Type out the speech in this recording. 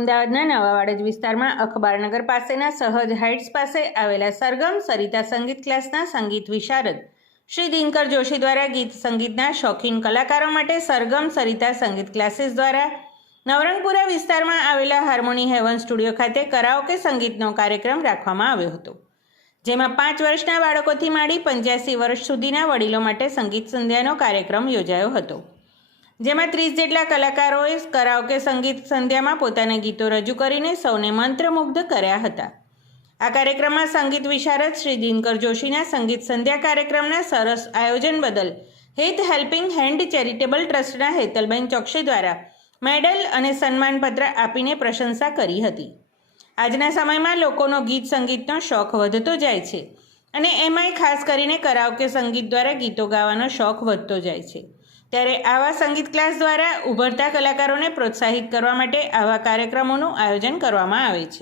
અમદાવાદના નવા વાડજ વિસ્તારમાં અખબારનગર પાસેના સહજ હાઇટ્સ પાસે આવેલા સરગમ સરિતા સંગીત ક્લાસના સંગીત વિશારદ. શ્રી દિનકર જોશી દ્વારા ગીત સંગીતના શોખીન કલાકારો માટે સરગમ સરિતા સંગીત ક્લાસીસ દ્વારા નવરંગપુરા વિસ્તારમાં આવેલા હાર્મોની હેવન સ્ટુડિયો ખાતે કરાઓકે સંગીતનો કાર્યક્રમ રાખવામાં આવ્યો હતો. જેમાં પાંચ વર્ષના બાળકોથી માંડી પંચ્યાસી વર્ષ સુધીના વડીલો માટે સંગીત સંધ્યાનો કાર્યક્રમ યોજાયો હતો. જેમાં ત્રીસ જેટલા કલાકારોએ કરાઓકે સંગીત સંધ્યામાં પોતાના ગીતો રજૂ કરીને સૌને મંત્રમુગ્ધ કર્યા હતા. આ કાર્યક્રમમાં સંગીત વિશારદ શ્રી દિનકર જોશીના સંગીત સંધ્યા કાર્યક્રમના સરસ આયોજન બદલ હિત હેલ્પિંગ હેન્ડ ચેરિટેબલ ટ્રસ્ટના હેતલબેન ચોકસી દ્વારા મેડલ અને સન્માનપત્ર આપીને પ્રશંસા કરી હતી. આજના સમયમાં લોકોનો ગીત સંગીતનો શોખ વધતો જાય છે અને એમાંય ખાસ કરીને કરાઓકે સંગીત દ્વારા ગીતો ગાવાનો શોખ વધતો જાય છે. ત્યારે આવા સંગીત ક્લાસ દ્વારા ઉભરતા કલાકારોને પ્રોત્સાહિત કરવા માટે આવા કાર્યક્રમોનું આયોજન કરવામાં આવે છે.